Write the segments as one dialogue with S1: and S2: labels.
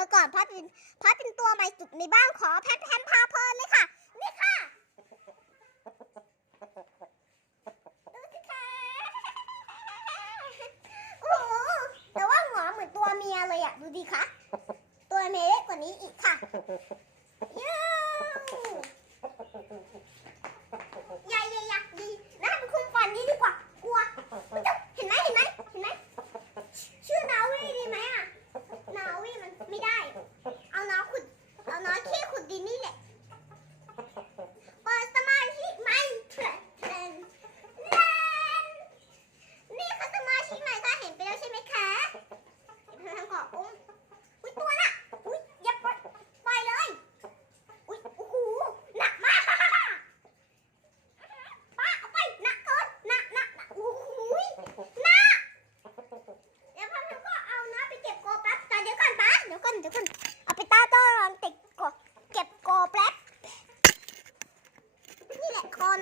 S1: เมื่อก่อนพัดเป็นพัดเป็นตัวใหม่สุดในบ้านขอแพทแพมพาเพลินเลยค่ะ นี่ค่ะโอ้โหแต่ว่าหงอเหมือนตัวเมียเลยอะดูดีคะ ตัวเมียเล็กกว่านี้อีกค่ะ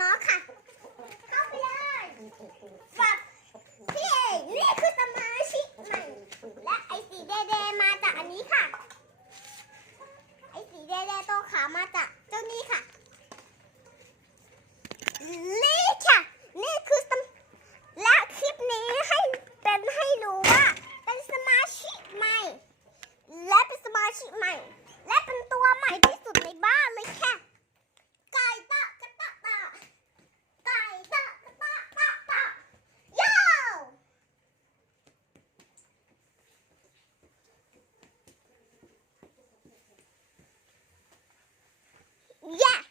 S1: น้องค่ะ เข้าไปเลยฝับพี่เอนี่คือสมาชิกใหม่และไอสีแดงๆมาจากอันนี้ค่ะ ไอสีแดงๆตัวขามาจากเจ้านี้ค่ะ นี่ค่ะ นี่คือและคลิปนี้ให้เป็นให้รู้ว่าเป็นสมาชิกใหม่ และเป็นสมาชิกใหม่ Yeah.